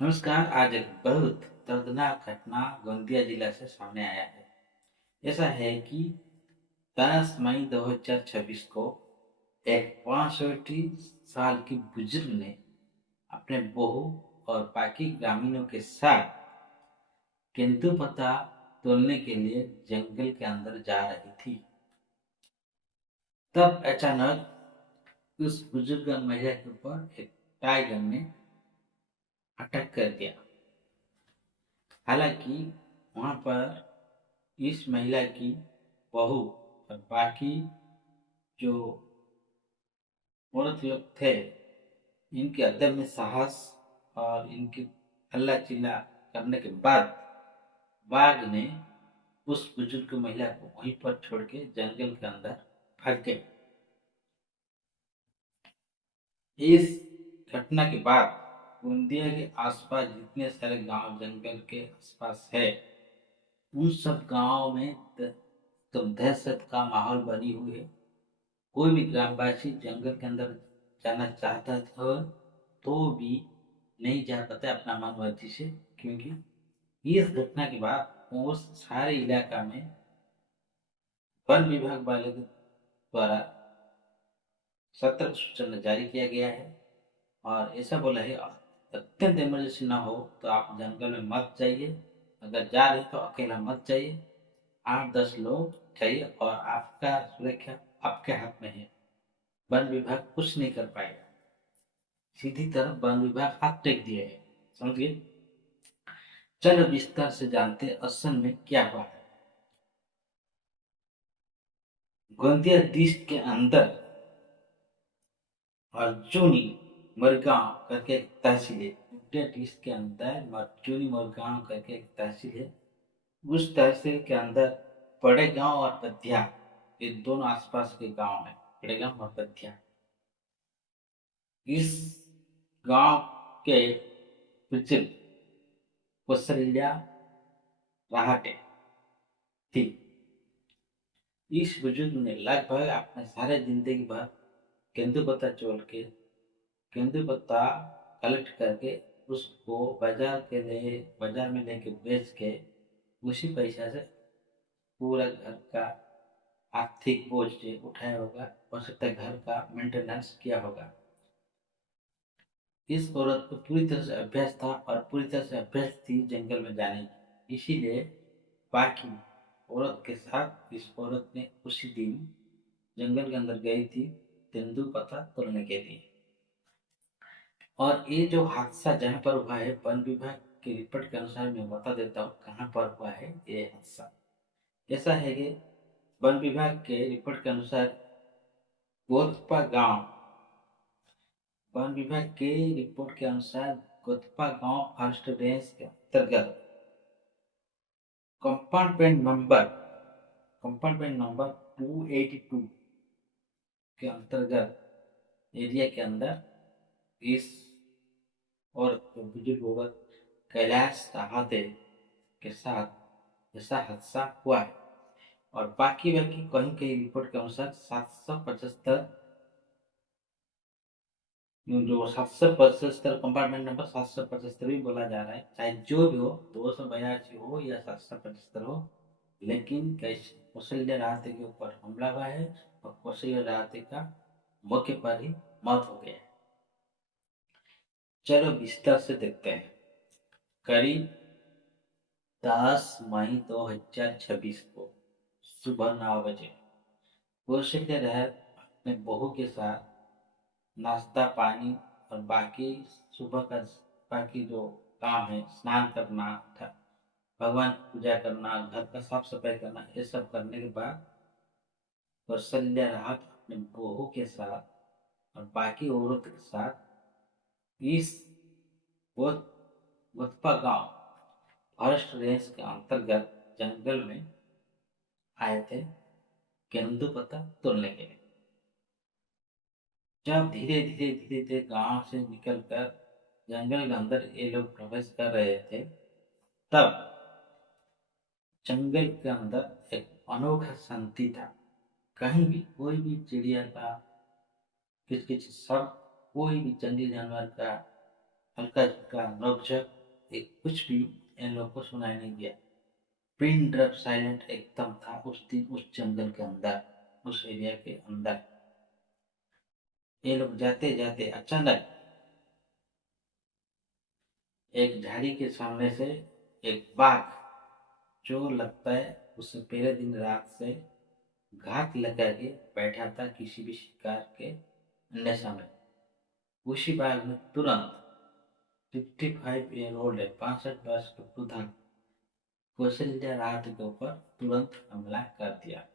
नमस्कार। आज एक बहुत दर्दनाक घटना गोंदिया जिला से सामने आया है। ऐसा है कि 10 मई 2026 को एक 65 साल की बुजुर्ग ने अपने बहू और बाकी ग्रामीणों के साथ तेंदुपत्ता तोड़ने के लिए जंगल के अंदर जा रही थी। तब अचानक उस बुजुर्ग महिला के ऊपर एक टाइगर ने अटैक कर दिया। हालांकि वहां पर इस महिला की बहू और बाकी जो औरत लोग थे, इनके अदम्य साहस और इनके हल्ला चिल्ला करने के बाद बाघ ने उस बुजुर्ग महिला को वहीं पर छोड़ के जंगल के अंदर भाग गए। इस घटना के बाद गोंदिया के आसपास जितने सारे गांव जंगल के आसपास है, उन सब गांवों में तो दहशत का माहौल बनी हुई है। कोई भी ग्रामवासी जंगल के अंदर जाना चाहता था तो भी नहीं जा पाता अपना मन मर्जी से, क्योंकि इस घटना के बाद उस सारे इलाका में वन विभाग वाले के द्वारा सतर्क सूचना जारी किया गया है और ऐसा बोला है अत्यंत इमरजेंसी ना हो तो आप जंगल में मत जाइए। अगर जा रहे तो अकेला मत जाइए, 8-10 लोग चाहिए और आपका सुरक्षा आपके हाथ में है। वन विभाग कुछ नहीं कर पाएगा। सीधी तरफ वन विभाग हाथ टेक दिए है। समझिए। चलो विस्तार से जानते हैं असल में क्या हुआ है। गोंदिया डिस्ट्रिक्ट के अंदर अर्जुनी मरगांव करके एक तहसील है। गोंदिया डिस्ट्रिक्ट के अंदर अर्जुनी मरगांव करके एक तहसील है। उस तहसील के अंदर बड़े गांव और बधिया, ये दोनों आसपास के गांव हैं, बड़े गांव और बधिया। इस गांव के बुजुर्ग कौशल्या राहटे थी। इस बुजुर्ग ने लगभग अपने सारे जिंदगी भर केंदुपत्ता चोल के केंदुपत्ता कलेक्ट करके उसको बाजार में लेके बेच के उसी पैसा से पूरा घर का आर्थिक बोझ से उठाया होगा, हो सकता है घर का मेंटेनेंस किया होगा। इस औरत को पूरी तरह से अभ्यास था और पूरी तरह से अभ्यास थी जंगल में जाने की, इसीलिए बाकी औरत के साथ इस औरत ने उसी दिन जंगल के अंदर गई थी तेंदुपत्ता तोड़ने के लिए। और ये जो हादसा जहाँ पर हुआ है, वन विभाग की रिपोर्ट के अनुसार मैं बता देता हूँ कहाँ पर हुआ है ये हादसा। ऐसा है कि वन विभाग के रिपोर्ट के अनुसार गोदपा गांव वन विभाग के रिपोर्ट के अनुसार गोदपा गांव फॉरेस्ट रेंज के अंतर्गत कंपार्टमेंट नंबर कंपार्टमेंट नंबर 282 के अंतर्गत एरिया के अंदर इस और बुजुर्ग औरत कैलाश राहते के साथ ऐसा हादसा हुआ है। और बाकी बाकी कहीं कहीं रिपोर्ट के अनुसार 775 जो 775 कंपार्टमेंट नंबर 775 भी बोला जा रहा है। चाहे जो भी हो, 282 हो या 775 हो, लेकिन कैसे कौशल्या राहते के ऊपर हमला हुआ है और कौशल्या राहते का मौके पर ही मौत हो गया है। चलो विस्तार से देखते हैं। करीब 10 मई 2026 को सुबह 9 बजे कौशल्या राहत अपने बहू के साथ नाश्ता पानी और बाकी सुबह का बाकी जो काम है, स्नान करना था, भगवान की पूजा करना, घर का साफ सफाई करना, ये सब करने के बाद कौशल्या राहत अपने बहू के साथ और बाकी औरत के साथ इस गोतपा गांव फॉरेस्ट रेंज के अंतर्गत जंगल में आए थे तेंदुपत्ता तोड़ने के लिए। जब धीरे धीरे धीरे धीरे गांव से निकलकर जंगल के अंदर ये लोग प्रवेश कर रहे थे, तब जंगल के अंदर एक अनोखा शांति था। कहीं भी कोई भी चिड़िया का किच किच सब, कोई भी जंगली जानवर का हल्का झटका, नोक-झोंक, एक कुछ भी इन लोगों को सुनाई नहीं दिया। पिन ड्रॉप साइलेंट एकदम था उस दिन उस जंगल के अंदर, उस एरिया के अंदर। ये लोग जाते जाते अचानक एक झाड़ी के सामने से एक बाघ, जो लगता है उससे पहले दिन रात से घात लगा के बैठा था किसी भी शिकार के नशा में, उसी बाघ ने तुरंत 55 ईयर ओल्ड है, 65 वर्ष के वृद्धा कौशल्या रात के ऊपर तुरंत हमला कर दिया।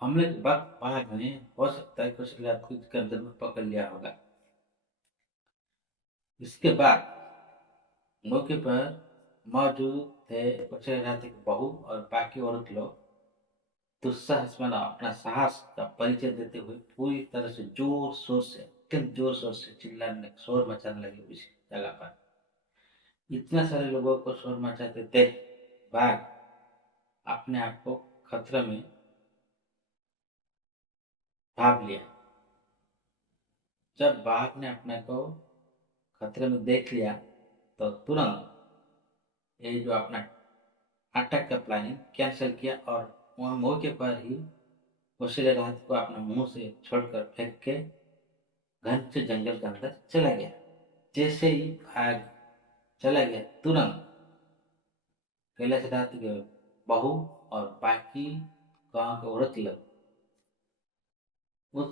हमले के वक्त बाघ ने हो सकता है कौशल्या को गर्दन में पकड़ लिया होगा। इसके बाद मौके पर मौजूद थे कौशल्या की बहू और बाकी औरत लोग दुस्साहस वाला अपना साहस का परिचय देते हुए पूरी तरह से जोर शोर से, अत्यंत जोर शोर से चिल्लाने, शोर मचाने लगे उस जगह पर। इतना सारे लोगों को शोर मचाते देख बाघ अपने आप को खतरे में भाप लिया। जब बाघ ने अपने को खतरे में देख लिया तो तुरंत ये जो अपना अटैक का प्लानिंग कैंसिल किया और वहां मौके पर ही कौशल्या रात को अपने मुंह से छोड़कर फेंक के घने जंगल के अंदर चला गया। जैसे ही भाग चला गया तुरंत कैलाश रात के बहू और बाकी गांव के औरत लोग उस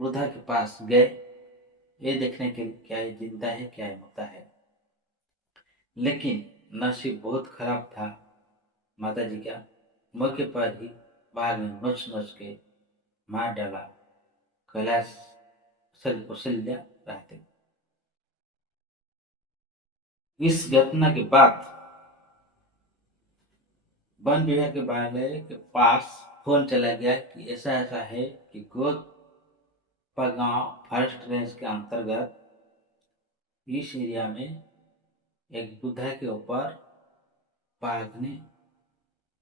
वृद्धा के पास गए, ये देखने के लिए क्या ये जिंदा है क्या ये मुर्दा है। लेकिन नसीब बहुत खराब था माता जी का, मौके पर ही बाघ ने नोच नोच के मार डाला कैलाश कौशल्या रहते। इस घटना के बाद वन विभाग वाले के पास फोन चला गया कि ऐसा ऐसा है कि गोदपा गांव फॉरेस्ट रेंज के अंतर्गत इस एरिया में एक बुद्धा के ऊपर बाघ ने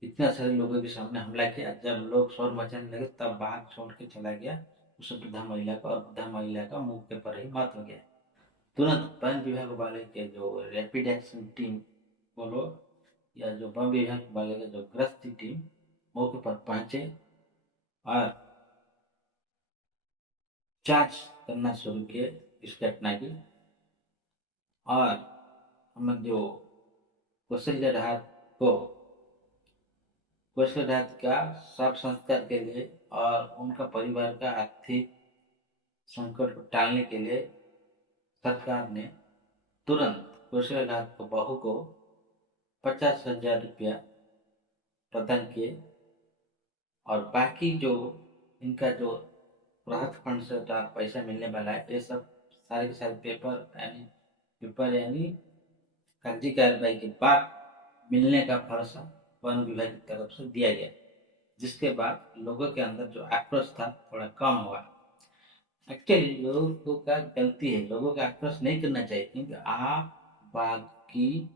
इतना सारे लोगों के सामने हमला किया। जब लोग शोर मचाने लगे तब बाघ छोड़ के चला गया उस वृद्धा महिला को, और वृद्धा महिला का मुंह के पर ही मौत हो गया। तुरंत वन विभाग वाले के जो रैपिड एक्शन टीम बोलो या जो वन विभाग वाले का जो गश्ती टीम मौके पर पहुंचे और जांच करना शुरू किए इस घटना की। और हम जो कौशल्या राहत को कौशल्या राहत का शव संस्कार के लिए और उनका परिवार का आर्थिक संकट को टालने के लिए सरकार ने तुरंत कौशल्या राहत को बहू को 50,000 रुपया प्रदान किए और बाकी जो इनका जो राहत फंड से पैसा मिलने वाला है ये सब सारे के सारे पेपर यानी कागजी कार्रवाई के बाद मिलने का भरोसा वन विभाग की तरफ से दिया गया, जिसके बाद लोगों के अंदर जो आक्रोश था थोड़ा कम हुआ। एक्चुअली लोगों का गलती है, लोगों का आक्रोश नहीं करना चाहिए, क्योंकि आप बाघ की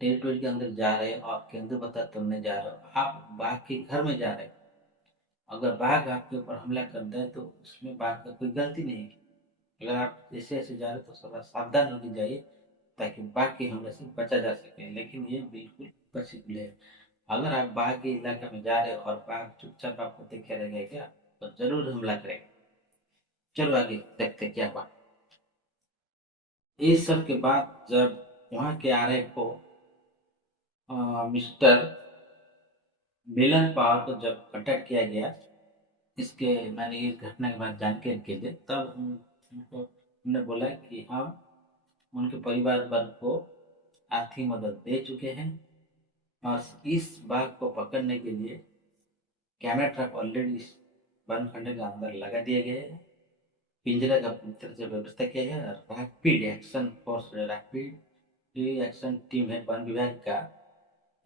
टेरिटोरी के अंदर जा रहे हो और केंदू पत्ता तोड़ने जा रहे हो, आप बाघ के घर में जा रहे हो। अगर बाघ आपके ऊपर हमला करता है तो उसमें बाघ का कोई गलती नहीं है। अगर आप ऐसे ऐसे जा रहे हो तो थोड़ा सावधान होकर जाइए ताकि बाघ के हमले से बचा जा सके, लेकिन ये बिल्कुल पॉसिबल है। अगर आप बाघ के इलाके में जा रहे हो और बाघ चुपचाप आपको देखे रहेगा क्या, तो जरूर हमला करेगा। चलो आगे देखते क्या हुआ। इस सब के बाद जब वहां के आरए को मिस्टर मिलन पावर को जब कांटेक्ट किया गया इसके मैंने इस घटना के बाद जानकारी के लिए, तब उनको उन्होंने बोला कि हम उनके परिवार वर्ग को आर्थिक मदद दे चुके हैं और इस बाघ को पकड़ने के लिए कैमरा ट्रैप ऑलरेडी इस वन खंड के अंदर लगा दिया गया है, पिंजरा का पूरी तरह से व्यवस्था किया गया है। Rapid action force, rapid action team है वन विभाग का,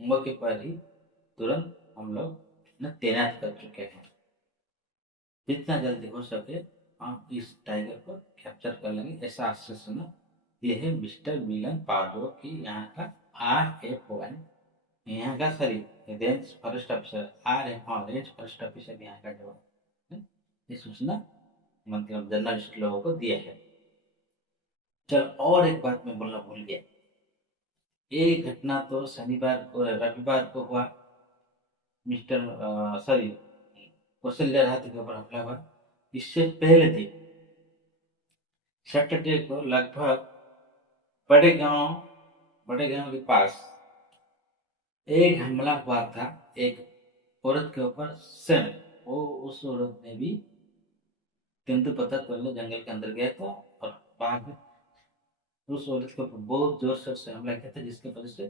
मौके पर ही तुरंत हम लोग तैनात कर चुके हैं। जितना जल्दी हो सके हम इस टाइगर को कैप्चर कर लेंगे, ऐसा आश्वासन ये है मिस्टर मिलन पार्डो की यहाँ का RF1 यहाँ का sorry range forest officer range forest officer यहाँ का जो है ये सूचना मतलब जर्नलिस्ट लोगों को दिया है। चल, और एक बात मैं बोलना भूल गया। ये घटना तो शनिवार को रविवार को हुआ, मिस्टर सॉरी कौशल्या राहत के ऊपर हमला हुआ। इससे पहले दिन सैटरडे को लगभग बड़े गांव बड़े गांव के पास एक हमला हुआ था, एक औरत के ऊपर। सेम वो उस औरत ने भी तेंदुपत्ता तोड़ने जंगल के अंदर गया था, और बाद में उस औरत के ऊपर बहुत जोर शोर से हमला किया था, जिसके वजह से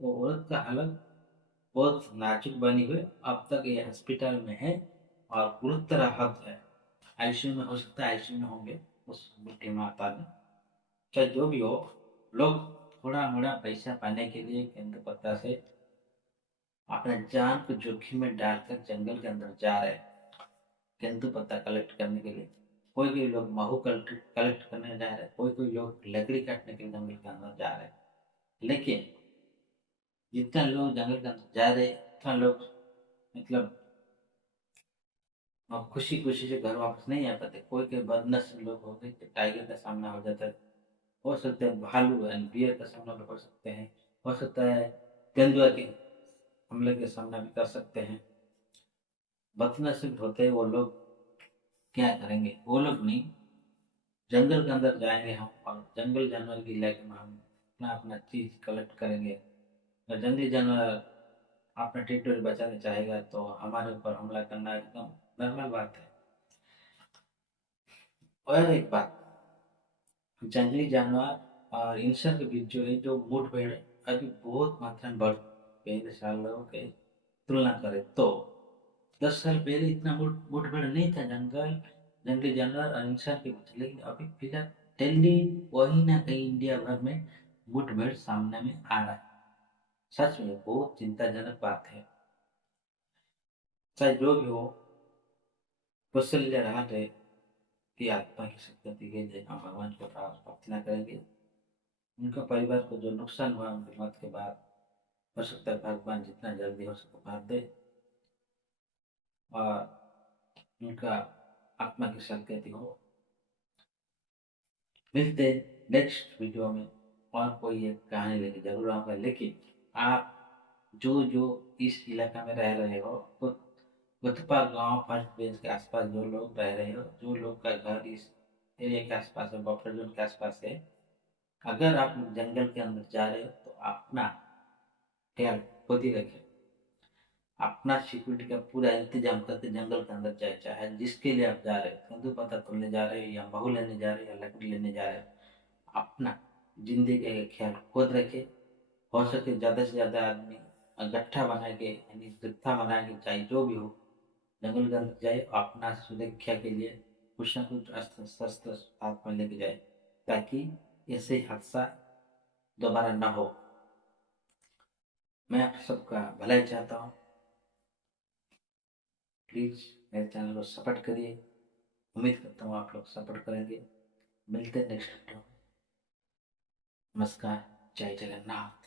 वो औरत का हालत बहुत नाजुक बनी हुई। अब तक ये हॉस्पिटल में है और गुरुतर आहत है। आईसीयू में हो सकता है, आईसीयू में होंगे उस बुढ़ी माता में। चाहे जो भी हो, लोग थोड़ा मोड़ा पैसा पाने के लिए तेंदुपत्ता से अपने जान को जोखिम में डालकर जंगल के अंदर जा रहे हैं तेंदुपत्ता कलेक्ट करने के लिए। कोई कोई लोग महू कलेक्ट करने जा रहे हैं, कोई कोई लोग लकड़ी काटने के लिए जंगल के अंदर जा रहे हैं। लेकिन जितना लोग जंगल के अंदर जा रहे उतना लोग मतलब खुशी खुशी से घर वापस नहीं आ पाते। कोई कोई बदनसीब लोग होते हैं, टाइगर का सामना हो जाता है, हो सकता है भालू एंड बियर का सामना भी कर सकते हैं, हो सकता है तेंदुआ के हमले का सामना भी कर सकते हैं। बदनसीब होते हैं वो लोग, क्या करेंगे वो लोग? नहीं, जंगल के अंदर जाएंगे हम और जंगल जानवर के इलाके में हम अपना अपना चीज कलेक्ट करेंगे। और जंगली जानवर अपना टेरिटोरी बचाना चाहेगा तो हमारे ऊपर हमला करना एकदम नॉर्मल बात है। और एक बात, जंगली जानवर और इंसान के बीच जो है जो मुठभेड़ अभी बहुत मात्रा में बढ़, पहले सालों के तुलना करें तो 10 साल पहले इतना मुठभेड़ नहीं था जंगली जानवर और इंसान के बीच। लेकिन अभी फिलहाल दिल्ली वही ना कहीं इंडिया भर में मुठभेड़ सामने में आ रहा है। सच में बहुत चिंताजनक बात है। चाहे जो भी हो, कौशल्या राहत की आत्मा की सदगति के लिए हम भगवान को प्रार्थना करेंगे। उनका परिवार को जो नुकसान हुआ उनकी मौत के बाद, हो सकता है भगवान जितना जल्दी हो सके मार दे और उनका आत्मा की सदगति हो। मिलते नेक्स्ट वीडियो में, और कोई एक कहानी लेके जरूर आऊँगा। लेकिन आप जो जो इस इलाका में रह रहे हो, तो गुतपा गांव फर्स्ट बेंच के आसपास जो लोग रह रहे हो, जो लोग का घर इस एरिया के आसपास है, बफर जोन के आसपास है, अगर आप लोग जंगल के अंदर जा रहे हो तो अपना ख्याल खुद ही रखें। अपना सिक्योरिटी का पूरा इंतजाम करके जंगल के अंदर जाए। चाहे जिसके लिए आप जा रहे हो, तेंदुपत्ता तोड़ने जा रहे हो या महू लेने जा रहे हो या लकड़ी लेने जा रहे हो, अपना जिंदगी का ख्याल खुद रखे। हो सके ज़्यादा से ज़्यादा आदमी गट्ठा बना के यानी जत्था बना के, चाहे जो भी हो, जंगल के अंदर जाए और अपना सुरक्षा के लिए कुछ ना कुछ अस्त्र शस्त्र साथ में लेके जाए, ताकि ऐसे हादसा दोबारा ना हो। मैं आप सबका भलाई चाहता हूँ। प्लीज़ मेरे चैनल को सपोर्ट करिए। उम्मीद करता हूँ आप लोग सपोर्ट करेंगे। मिलते हैं नेक्स्ट वीडियो में। नमस्कार, जय जगन्नाथ।